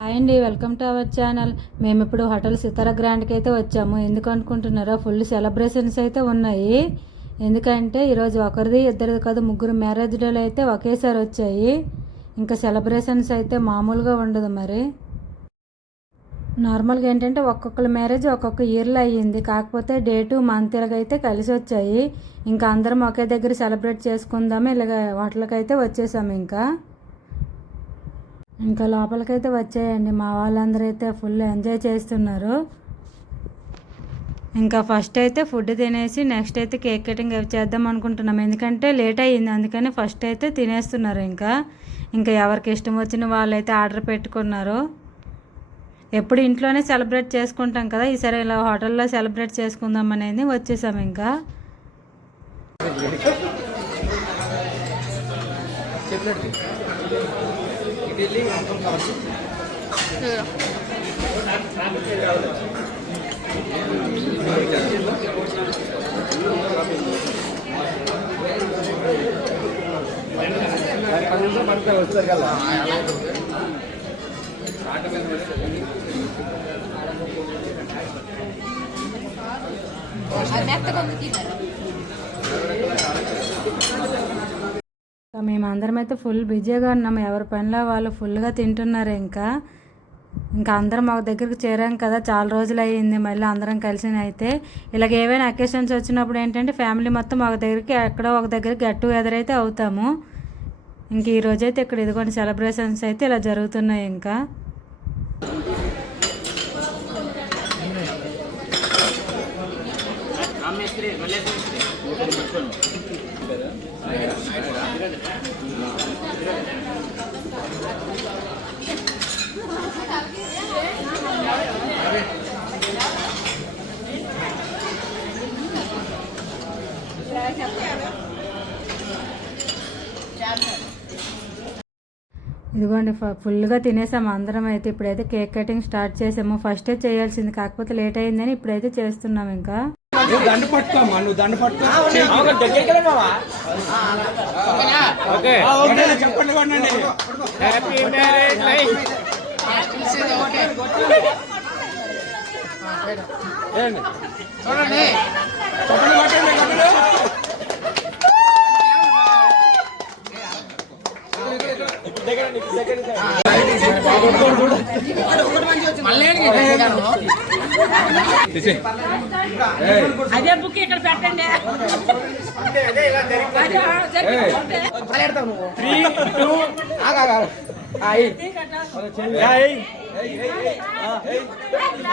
Hi అండి, welcome to our channel. మేము ఇప్పుడు హోటల్ సితారా గ్రాండ్కి అయితే వచ్చాము. ఎందుకు అనుకుంటున్నారో ఫుల్ సెలబ్రేషన్స్ అయితే ఉన్నాయి. ఎందుకంటే ఈరోజు ఒకరిది ఇద్దరిది కాదు, ముగ్గురు మ్యారేజ్ డేలు అయితే ఒకేసారి వచ్చాయి. ఇంకా సెలబ్రేషన్స్ అయితే మామూలుగా ఉండదు. మరి నార్మల్గా ఏంటంటే ఒక్కొక్కరు మ్యారేజ్ ఒక్కొక్క ఇయర్లో అయ్యింది. కాకపోతే డేటు మంత్ ఇలాగైతే కలిసి వచ్చాయి. ఇంకా అందరం ఒకే దగ్గర సెలబ్రేట్ చేసుకుందాము ఇలాగ హోటల్కి అయితే వచ్చేసాము. ఇంకా లోపలికైతే వచ్చాయండి. మా వాళ్ళందరూ అయితే ఫుల్ ఎంజాయ్ చేస్తున్నారు. ఇంకా ఫస్ట్ అయితే ఫుడ్ తినేసి నెక్స్ట్ అయితే కేక్ కటింగ్ చేద్దాం అనుకుంటున్నాం. ఎందుకంటే లేట్ అయ్యింది, అందుకని ఫస్ట్ అయితే తినేస్తున్నారు. ఇంకా ఎవరికి ఇష్టం వచ్చిన వాళ్ళైతే ఆర్డర్ పెట్టుకున్నారు. ఎప్పుడు ఇంట్లోనే సెలబ్రేట్ చేసుకుంటాం కదా, ఈసారి ఇలా హోటల్లో సెలబ్రేట్ చేసుకుందాం అనేది వచ్చేసాం. ఇంకా వస్తారు కదా మేమందరం అయితే ఫుల్ బిజీగా ఉన్నాము. ఎవరి పనిలో వాళ్ళు ఫుల్గా తింటున్నారు. ఇంకా అందరం ఒక దగ్గరికి చేరాం కదా, చాలా రోజులు అయ్యింది మళ్ళీ అందరం కలిసి. అయితే ఇలాగ ఏవైనా అకేషన్స్ వచ్చినప్పుడు ఏంటంటే ఫ్యామిలీ మొత్తం ఒక దగ్గరికి ఎక్కడో ఒక దగ్గరికి గెట్ టుగెదర్ అయితే అవుతాము. ఇంక ఈరోజైతే ఇక్కడ ఇదిగోండి సెలబ్రేషన్స్ అయితే ఇలా జరుగుతున్నాయి. ఇంకా ఇదిగోండి ఫుల్గా తినేసాము అందరం. అయితే ఇప్పుడైతే కేక్ కటింగ్ స్టార్ట్ చేసాము. ఫస్టే చేయాల్సింది, కాకపోతే లేట్ అయిందని ఇప్పుడైతే చేస్తున్నాం. ఇంకా అదే బుక్ ఇక్కడ పెట్టండి.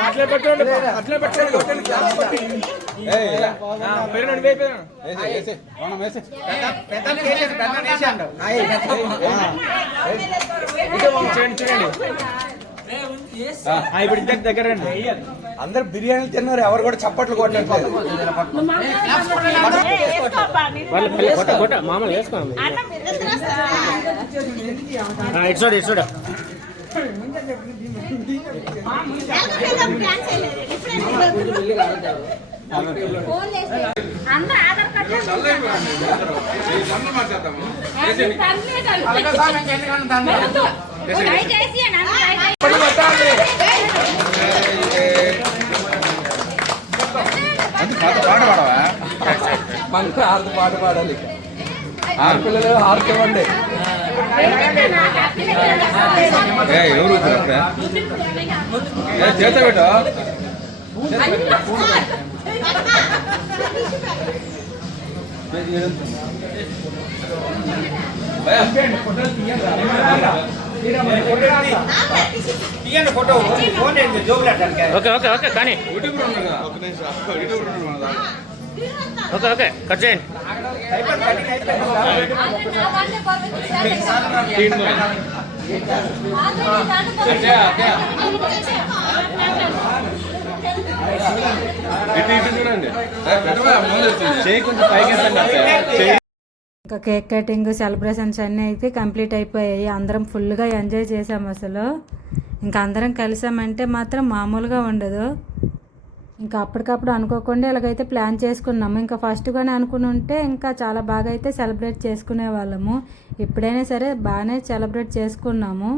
అట్లే పెట్టండి, అట్లే పెట్టండి. ఇప్పుడు ఇంతకు దగ్గర అందరు బిర్యానీలు తిన్నారు, ఎవరు కూడా చప్పట్లు కొట్టట్లేదు. మామూలు వేసుకోండి. ఇట్సోడు ఇట్సోడు పాట పాడవా? మనకు ఆరు పాట పాడాలి. ఆడపిల్లలు ఆడుకోండి. ఎవరు చేత పెట్టా ఫోటో ఓకే ఓకే ఓకే కానీ ఓకే ఓకే కట్ చేయండి. ఇంకా కేక్ కటింగ్ సెలబ్రేషన్స్ అన్నీ అయితే కంప్లీట్ అయిపోయాయి. అందరం ఫుల్గా ఎంజాయ్ చేసాము. అసలు ఇంకా అందరం కలిసామంటే మాత్రం మామూలుగా ఉండదు. ఇంకా అప్పటికప్పుడు అనుకోకుండా ఇలాగైతే ప్లాన్ చేసుకున్నాము. ఇంకా ఫస్ట్గానే అనుకుని ఉంటే ఇంకా చాలా బాగా అయితే సెలబ్రేట్ చేసుకునే వాళ్ళము. ఎప్పుడైనా సరే బాగానే సెలబ్రేట్ చేసుకున్నాము.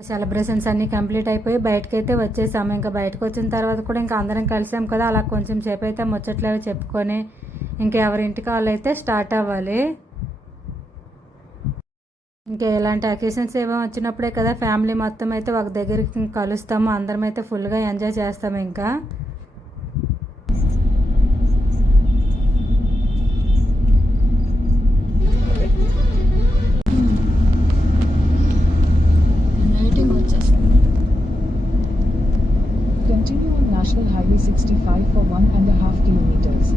సెలబ్రేషన్స్ అన్నీ కంప్లీట్ అయిపోయి బయటకైతే వచ్చేసాము. ఇంకా బయటకు వచ్చిన తర్వాత కూడా ఇంకా అందరం కలిసాం కదా, అలా కొంచెం సేపు అయితే ముచ్చట్లేవి చెప్పుకొని ఇంకా ఎవరింటికి వాళ్ళు అయితే స్టార్ట్ అవ్వాలి. ఇంకా ఇలాంటి అకేషన్స్ ఏమో వచ్చినప్పుడే కదా ఫ్యామిలీ మొత్తం అయితే ఒక దగ్గరికి కలుస్తాము, అందరం అయితే ఫుల్గా ఎంజాయ్ చేస్తాము. ఇంకా Continue on National Highway 65 for 1.5 kilometers.